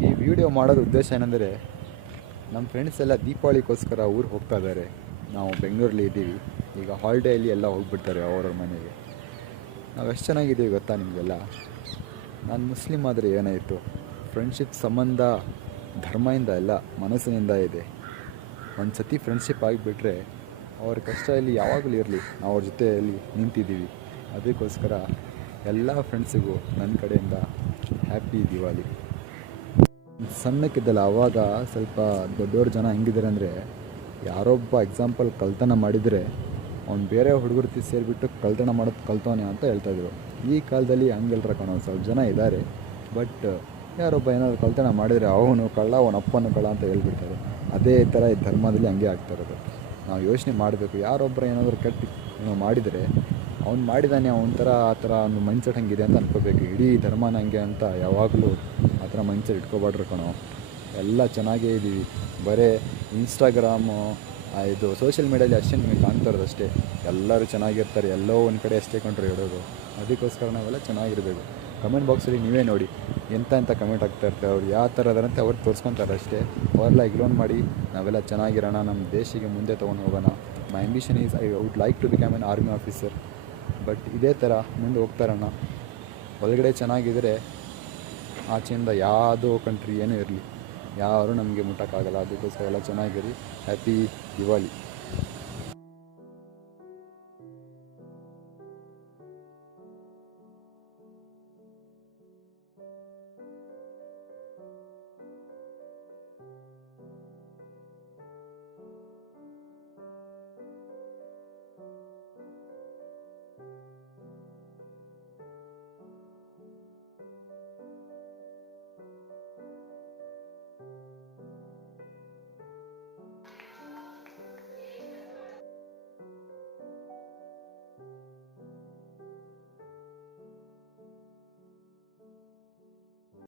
ಈ ವಿಡಿಯೋ ಮಾಡೋದು ಉದ್ದೇಶ ಏನಂದರೆ, ನಮ್ಮ ಫ್ರೆಂಡ್ಸ್ ಎಲ್ಲ ದೀಪಾವಳಿಗೋಸ್ಕರ ಊರಿಗೆ ಹೋಗ್ತಾ ಇದ್ದಾರೆ. ನಾವು ಬೆಂಗಳೂರಲ್ಲಿ ಇದ್ದೀವಿ. ಈಗ ಹಾಲಿಡೇಯಲ್ಲಿ ಎಲ್ಲ ಹೋಗ್ಬಿಡ್ತಾರೆ ಅವರವ್ರ ಮನೆಗೆ. ನಾವು ಎಷ್ಟು ಚೆನ್ನಾಗಿದ್ದೀವಿ ಗೊತ್ತಾ ನಿಮಗೆಲ್ಲ. ನಾನು ಮುಸ್ಲಿಮ್ ಆದರೆ ಏನಾಯಿತು, ಫ್ರೆಂಡ್ಶಿಪ್ ಸಂಬಂಧ ಧರ್ಮದಿಂದ ಎಲ್ಲ ಮನಸ್ಸಿನಿಂದ ಇದೆ. ಒಂದು ಸತಿ ಫ್ರೆಂಡ್ಶಿಪ್ ಆಗಿಬಿಟ್ರೆ ಅವ್ರ ಕಷ್ಟ ಇಲ್ಲಿ ಯಾವಾಗಲೂ ಇರಲಿ, ನಾವು ಅವ್ರ ಜೊತೆಯಲ್ಲಿ ನಿಂತಿದ್ದೀವಿ. ಅದಕ್ಕೋಸ್ಕರ ಎಲ್ಲ ಫ್ರೆಂಡ್ಸಿಗೂ ನನ್ನ ಕಡೆಯಿಂದ ಹ್ಯಾಪಿ ದಿವಾಲಿ. ಸಣ್ಣಕ್ಕಿದ್ದಲ್ಲ, ಆವಾಗ ಸ್ವಲ್ಪ ದೊಡ್ಡವ್ರ ಜನ ಹೆಂಗಿದ್ದಾರೆ ಅಂದರೆ, ಯಾರೊಬ್ಬ ಎಕ್ಸಾಂಪಲ್ ಕಳ್ತನ ಮಾಡಿದರೆ ಅವ್ನು ಬೇರೆ ಹುಡುಗರ ಸೇರಿಬಿಟ್ಟು ಕಳ್ತನ ಮಾಡೋದು ಕಲ್ತವನೆ ಅಂತ ಹೇಳ್ತಾಯಿದ್ರು. ಈ ಕಾಲದಲ್ಲಿ ಹಂಗೆಲ್ರ ಕಾಣೋ ಸ್ವಲ್ಪ ಜನ ಇದ್ದಾರೆ. ಬಟ್ ಯಾರೊಬ್ಬ ಏನಾದರೂ ಕಳ್ತನ ಮಾಡಿದರೆ ಅವನು ಕಳ್ಳ, ಅವನ ಅಪ್ಪನ ಕಳ್ಳ ಅಂತ ಹೇಳ್ಬಿಡ್ತಾರೆ. ಅದೇ ಥರ ಈ ಧರ್ಮದಲ್ಲಿ ಹಂಗೆ ಆಗ್ತಾ ಇರೋದು. ನಾವು ಯೋಚನೆ ಮಾಡಬೇಕು, ಯಾರೊಬ್ಬರು ಏನಾದರೂ ಕೆಟ್ಟ ಏನೋ ಮಾಡಿದರೆ ಅವ್ನು ಮಾಡಿದ್ದಾನೆ, ಅವನ ಥರ ಆ ಥರ ಒಂದು ಮೈಂಡ್ಸೆಟ್ ಹಂಗಿದೆ ಅಂತ ಅನ್ಕೋಬೇಕು. ಇಡೀ ಧರ್ಮನ ಹಂಗೆ ಅಂತ ಯಾವಾಗಲೂ ಆ ಥರ ಮೈಂಡ್ಸೆಟ್ ಇಟ್ಕೊಬಾಡ್ರು ಕಣೋ. ಎಲ್ಲ ಚೆನ್ನಾಗೇ ಇದ್ದೀವಿ. ಬರೀ ಇನ್ಸ್ಟಾಗ್ರಾಮು ಇದು ಸೋಷಿಯಲ್ ಮೀಡಿಯಲ್ಲಿ ಅಷ್ಟೇ ನಿಮಗೆ ಕಾಣ್ತಾ ಇರೋದು ಅಷ್ಟೇ. ಎಲ್ಲರೂ ಚೆನ್ನಾಗಿರ್ತಾರೆ, ಎಲ್ಲೋ ಒಂದು ಕಡೆ ಅಷ್ಟೇ ಕಂಡ್ರೆ ಇಡೋದು. ಅದಕ್ಕೋಸ್ಕರ ನಾವೆಲ್ಲ ಚೆನ್ನಾಗಿರಬೇಕು. ಕಮೆಂಟ್ ಬಾಕ್ಸಲ್ಲಿ ನೀವೇ ನೋಡಿ ಎಂಥ ಕಮೆಂಟ್ ಆಗ್ತಾ ಇರ್ತಾರೆ. ಅವ್ರು ಯಾವ ಥರ ಅದರಂತೆ ಅವ್ರು ತೋರಿಸ್ಕೊತಾರೆ ಅಷ್ಟೇ. ಅವರೆಲ್ಲ ಇಗ್ನೋರ್ ಮಾಡಿ ನಾವೆಲ್ಲ ಚೆನ್ನಾಗಿರೋಣ, ನಮ್ಮ ದೇಶಕ್ಕೆ ಮುಂದೆ ತೊಗೊಂಡು ಹೋಗೋಣ. My ambition is I would like to become an army officer. But ಇದೇ ಥರ ಮುಂದೆ ಹೋಗ್ತಾರಣ್ಣ. ಒಳಗಡೆ ಚೆನ್ನಾಗಿದ್ದರೆ ಆಚೆಯಿಂದ ಯಾವುದೋ ಕಂಟ್ರಿ ಏನೂ ಇರಲಿ, ಯಾರೂ ನಮಗೆ ಮುಟ್ಟೋಕ್ಕಾಗಲ್ಲ. ಅದಕ್ಕೋಸ್ಕರ ಎಲ್ಲ ಚೆನ್ನಾಗಿರಿ. ಹ್ಯಾಪಿ ದಿವಾಲಿ.